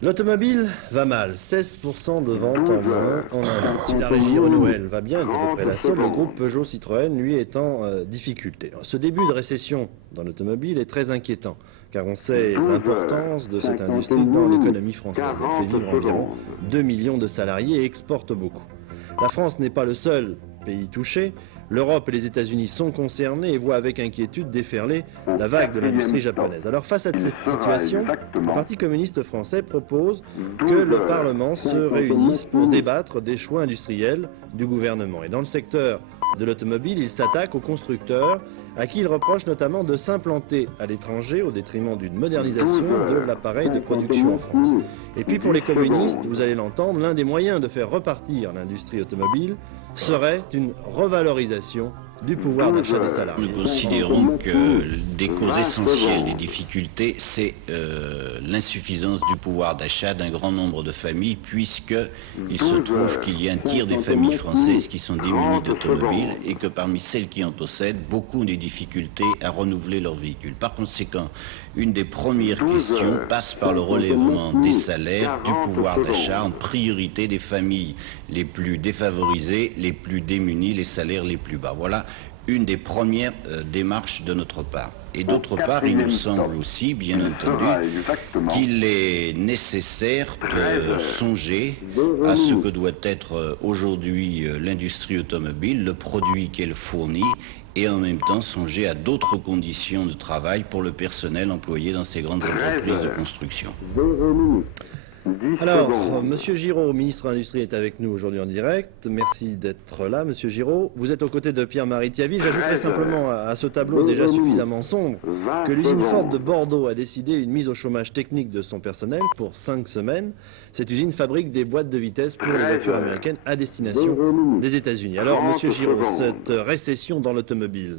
L'automobile va mal, 16% de ventes en moins en un an. Si la régie Renault, elle, va bien, elle est à peu près la seule, le groupe Peugeot Citroën, lui, est en difficulté. Ce début de récession dans l'automobile est très inquiétant, car on sait l'importance de cette industrie dans l'économie française. Elle fait vivre environ 2 millions de salariés et exporte beaucoup. La France n'est pas le seul pays touché. L'Europe et les États-Unis sont concernés et voient avec inquiétude déferler la vague de l'industrie japonaise. Alors face à cette situation, le Parti communiste français propose que le Parlement se réunisse pour débattre des choix industriels du gouvernement. Et dans le secteur de l'automobile, il s'attaque aux constructeurs à qui il reproche notamment de s'implanter à l'étranger au détriment d'une modernisation de l'appareil de production en France. Et puis pour les communistes, vous allez l'entendre, l'un des moyens de faire repartir l'industrie automobile serait une revalorisation du pouvoir d'achat des salariés. Nous considérons que des causes essentielles des difficultés, c'est l'insuffisance du pouvoir d'achat d'un grand nombre de familles, puisqu'il se trouve qu'il y a un tiers des familles françaises qui sont démunies d'automobiles et que parmi celles qui en possèdent, beaucoup ont des difficultés à renouveler leur véhicule. Par conséquent, une des premières questions passe par le relèvement des salaires, du pouvoir d'achat, en priorité des familles les plus défavorisées, les plus démunies, les salaires les plus bas. Voilà une des premières démarches de notre part. Et d'autre part, il nous semble aussi, bien entendu, qu'il est nécessaire de songer à ce que doit être aujourd'hui l'industrie automobile, le produit qu'elle fournit, et en même temps songer à d'autres conditions de travail pour le personnel employé dans ces grandes entreprises de construction. Alors, Monsieur Giraud, ministre de l'Industrie, est avec nous aujourd'hui en direct. Merci d'être là, Monsieur Giraud. Vous êtes aux côtés de Pierre-Marie Thiaville. J'ajouterai simplement à ce tableau déjà suffisamment sombre que l'usine Ford de Bordeaux a décidé une mise au chômage technique de son personnel pour 5 semaines. Cette usine fabrique des boîtes de vitesse pour les voitures américaines à destination des États-Unis. Alors, Monsieur Giraud, cette récession dans l'automobile.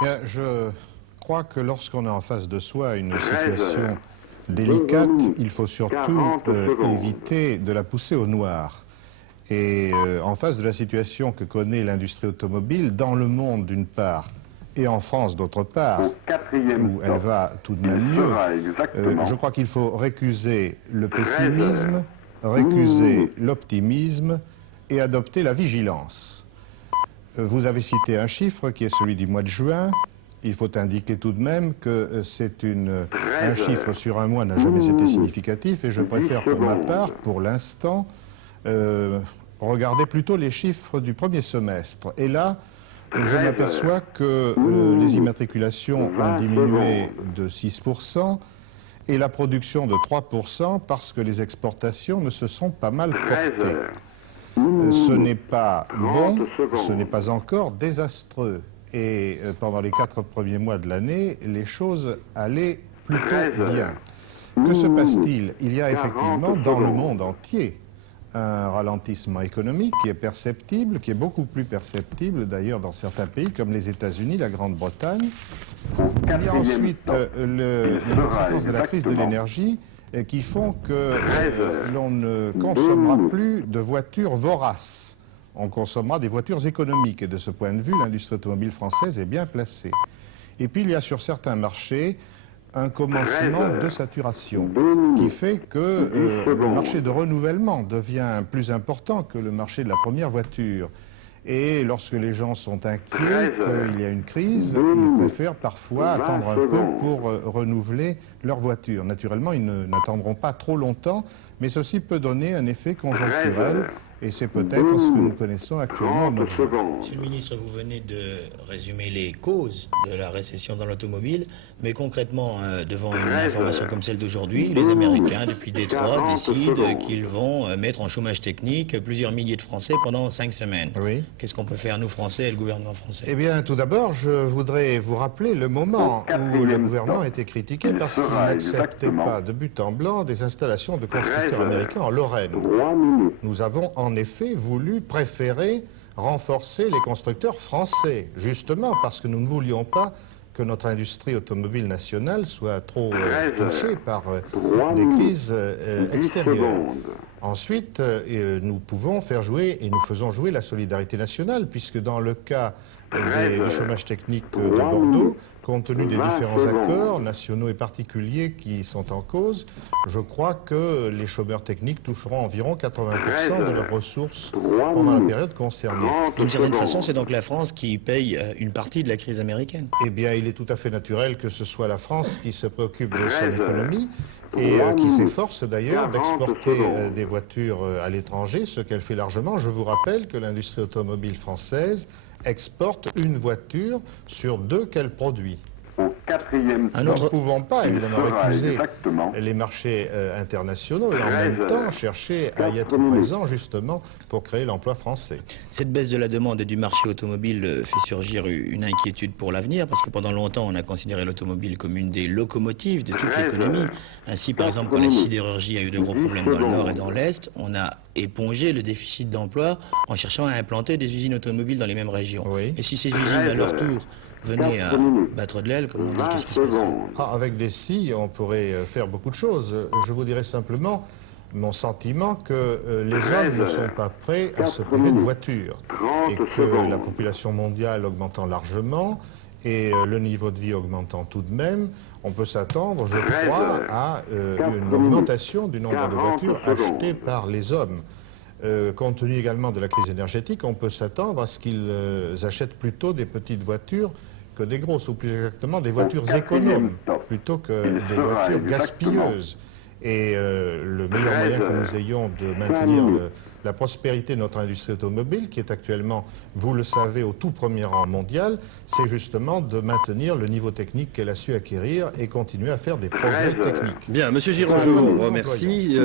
Bien, je crois que lorsqu'on a en face de soi une situation délicate, il faut surtout éviter de la pousser au noir. Et en face de la situation que connaît l'industrie automobile, dans le monde d'une part, et en France d'autre part, où elle va tout de même mieux, je crois qu'il faut récuser le pessimisme, récuser l'optimisme et adopter la vigilance. Vous avez cité un chiffre qui est celui du mois de juin. Il faut indiquer tout de même que c'est un chiffre sur un mois n'a jamais été significatif et je préfère pour ma part, pour l'instant, regarder plutôt les chiffres du premier semestre. Et là, je m'aperçois que les immatriculations ont diminué de 6% et la production de 3% parce que les exportations ne se sont pas mal portées. Ce n'est pas bon, ce n'est pas encore désastreux. Et pendant les 4 premiers mois de l'année, les choses allaient plutôt bien. Que se passe-t-il? Il y a effectivement dans le monde entier un ralentissement économique qui est perceptible, qui est beaucoup plus perceptible d'ailleurs dans certains pays comme les États-Unis, la Grande-Bretagne. Il y a ensuite les conséquences de la crise de l'énergie qui font que l'on ne consommera plus de voitures voraces. On consommera des voitures économiques et de ce point de vue, l'industrie automobile française est bien placée. Et puis il y a sur certains marchés un commencement de saturation qui fait que le marché de renouvellement devient plus important que le marché de la première voiture. Et lorsque les gens sont inquiets qu'il y a une crise, ils préfèrent parfois attendre un peu pour renouveler leur voiture. Naturellement, ils n'attendront pas trop longtemps, mais ceci peut donner un effet conjoncturel. Et c'est peut-être ce que nous connaissons actuellement. Monsieur le ministre, vous venez de résumer les causes de la récession dans l'automobile, mais concrètement, devant une information comme celle d'aujourd'hui, les Américains, depuis Détroit, décident qu'ils vont mettre en chômage technique plusieurs milliers de Français pendant 5 semaines. Oui. Qu'est-ce qu'on peut faire, nous Français et le gouvernement français? Eh bien, tout d'abord, je voudrais vous rappeler le moment où le gouvernement a été critiqué parce qu'il n'acceptait pas de but en blanc des installations de constructeurs américains en Lorraine. Nous avons en effet voulu préférer renforcer les constructeurs français, justement parce que nous ne voulions pas que notre industrie automobile nationale soit trop touchée par des crises extérieures. Ensuite, nous pouvons faire jouer, et nous faisons jouer la solidarité nationale, puisque dans le cas du chômage technique de Bordeaux, compte tenu des différents accords nationaux et particuliers qui sont en cause, je crois que les chômeurs techniques toucheront environ 80% de leurs ressources pendant la période concernée. D'une certaine façon, c'est donc la France qui paye une partie de la crise américaine. Eh bien, il est tout à fait naturel que ce soit la France qui se préoccupe de son économie et qui s'efforce d'ailleurs d'exporter des voitures à l'étranger, ce qu'elle fait largement. Je vous rappelle que l'industrie automobile française exporte une voiture sur 2 qu'elle produit. Nous ne pouvons pas évidemment récuser les marchés internationaux et en même temps chercher à y être présent justement pour créer l'emploi français. Cette baisse de la demande et du marché automobile fait surgir une inquiétude pour l'avenir, parce que pendant longtemps on a considéré l'automobile comme une des locomotives de toute l'économie. Ainsi, par exemple, quand la sidérurgie a eu de gros problèmes dans le nord et dans l'est, on a épongé le déficit d'emploi en cherchant à implanter des usines automobiles dans les mêmes régions. Oui. Et si ces usines à leur tour venaient à battre de l'aile, comme on dit, qu'est-ce qui se passerait? Avec des si, on pourrait faire beaucoup de choses. Je vous dirais simplement mon sentiment que les hommes ne sont pas prêts à se priver de voitures et que la population mondiale augmentant largement et le niveau de vie augmentant tout de même, on peut s'attendre, je crois, à une augmentation du nombre de voitures achetées par les hommes. Compte tenu également de la crise énergétique, on peut s'attendre à ce qu'ils achètent plutôt des petites voitures que des grosses, ou plus exactement des voitures économes, plutôt que des voitures gaspilleuses. Et le meilleur moyen que nous ayons de maintenir la prospérité de notre industrie automobile, qui est actuellement, vous le savez, au tout premier rang mondial, c'est justement de maintenir le niveau technique qu'elle a su acquérir et continuer à faire des progrès techniques. Bien, Monsieur Giraud, je vous remercie.